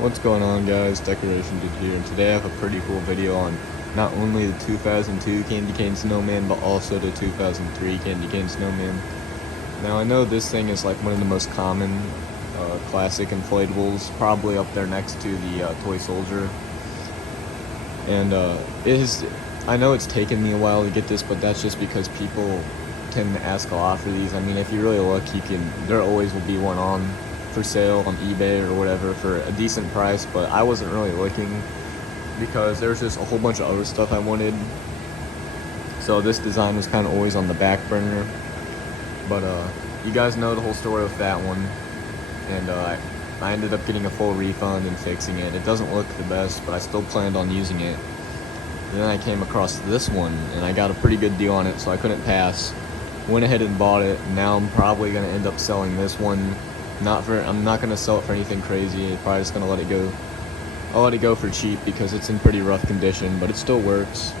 What's going on, guys? Decoration Dude here, and today I have a pretty cool video on not only the 2002 candy cane snowman but also the 2003 candy cane snowman. Now I know this thing is like one of the most common classic inflatables, probably up there next to the toy soldier, and I know it's taken me a while to get this, but that's just because people tend to ask a lot for these. I mean, if you really look, there always will be one on for sale on eBay or whatever for a decent price, but I wasn't really looking because there's just a whole bunch of other stuff I wanted. So this design was kind of always on the back burner. But you guys know the whole story with that one, and I ended up getting a full refund and fixing it. It doesn't look the best, but I still planned on using it. And then I came across this one, and I got a pretty good deal on it, so I couldn't pass. Went ahead and bought it. Now I'm probably gonna end up selling this one. I'm not gonna sell it for anything crazy. I'm probably just gonna let it go. I'll let it go for cheap because it's in pretty rough condition, but it still works.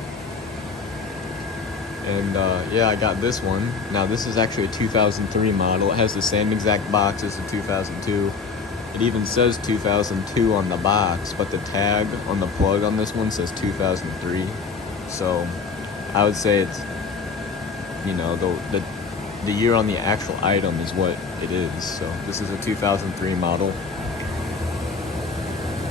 And yeah, I got this one. Now this is actually a 2003 model. It has the same exact box as the 2002. It even says 2002 on the box, but the tag on the plug on this one says 2003. So I would say it's, you know, the year on the actual item is what it is. So this is a 2003 model.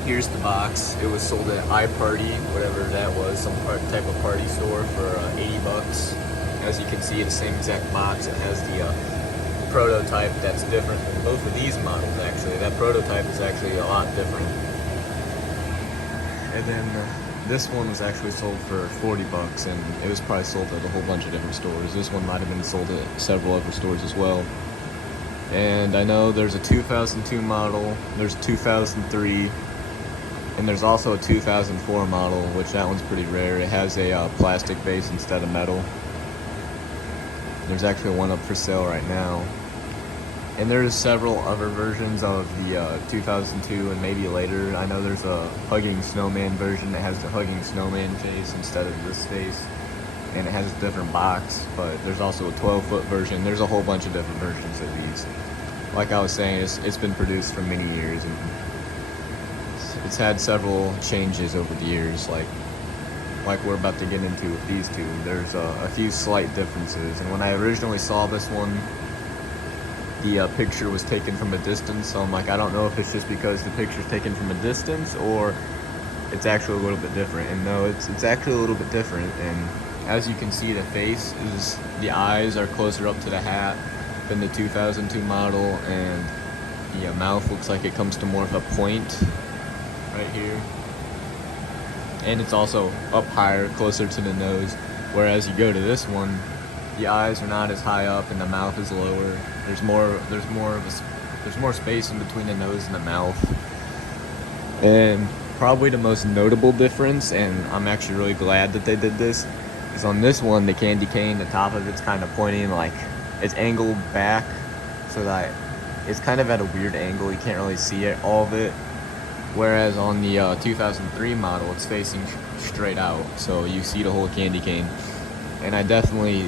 Here's the box. It was sold at iParty, whatever that was, some type of party store for 80 bucks. As you can see, the same exact box. It has the prototype that's different than both of these models, actually. That prototype is actually a lot different. And then this one was actually sold for 40 bucks, and it was probably sold at a whole bunch of different stores. This one might have been sold at several other stores as well. And I know there's a 2002 model, there's 2003, and there's also a 2004 model, which that one's pretty rare. It has a plastic base instead of metal. There's actually one up for sale right now. And there's several other versions of the 2002 and maybe later. I know there's a hugging snowman version that has the hugging snowman face instead of this face. And it has a different box, but there's also a 12-foot version. There's a whole bunch of different versions of these. Like I was saying, it's been produced for many years, and it's had several changes over the years, like we're about to get into with these two. There's a few slight differences, and when I originally saw this one, the picture was taken from a distance, so I'm like, I don't know if it's just because the picture's taken from a distance or it's actually a little bit different. And no, it's actually a little bit different. And as you can see, the eyes are closer up to the hat than the 2002 model, and the mouth looks like it comes to more of a point right here. And it's also up higher, closer to the nose, whereas you go to this one, the eyes are not as high up and the mouth is lower. There's more space in between the nose and the mouth. And probably the most notable difference, and I'm actually really glad that they did this, is on this one, the candy cane, the top of it's kind of pointing, like it's angled back so that it's kind of at a weird angle. You can't really see it, all of it. Whereas on the 2003 model, it's facing straight out, so you see the whole candy cane. And I'm definitely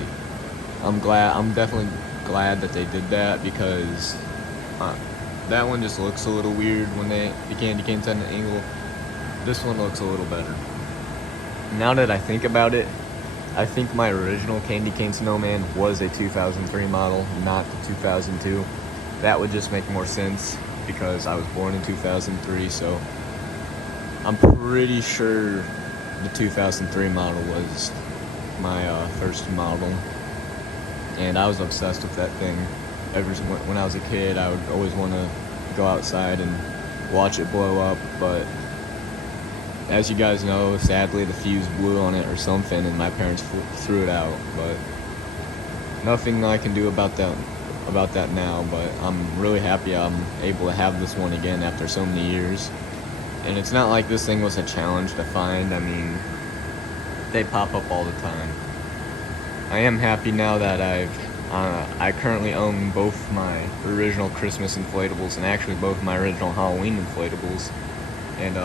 glad that they did that, because that one just looks a little weird when the candy cane's at an angle. This one looks a little better. Now that I think about it, I think my original candy cane snowman was a 2003 model, not the 2002. That would just make more sense, because I was born in 2003, so I'm pretty sure the 2003 model was my first model, and I was obsessed with that thing. When I was a kid, I would always want to go outside and watch it blow up, but as you guys know, sadly the fuse blew on it or something, and my parents threw it out. But nothing I can do about that now, but I'm really happy I'm able to have this one again after so many years. And it's not like this thing was a challenge to find. I mean, they pop up all the time. I am happy now that I currently own both my original Christmas inflatables and actually both my original Halloween inflatables. And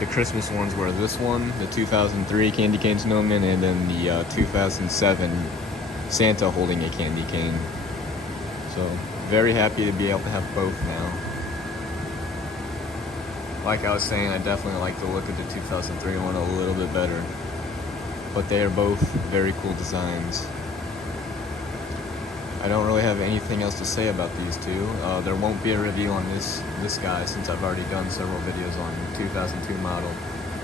the Christmas ones were this one, the 2003 candy cane snowman, and then the 2007 Santa holding a candy cane. So very happy to be able to have both now. like I was saying, I definitely like the look of the 2003 one a little bit better. But they are both very cool designs. I don't really have anything else to say about these two. There won't be a review on this guy since I've already done several videos on 2002 model.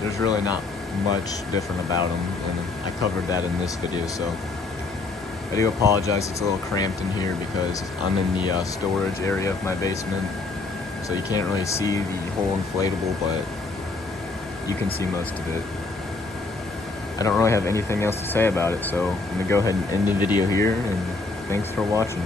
There's really not much different about them, and I covered that in this video, so I do apologize. It's a little cramped in here because I'm in the storage area of my basement, so you can't really see the whole inflatable, but you can see most of it. I don't really have anything else to say about it, so I'm gonna go ahead and end the video here, and thanks for watching.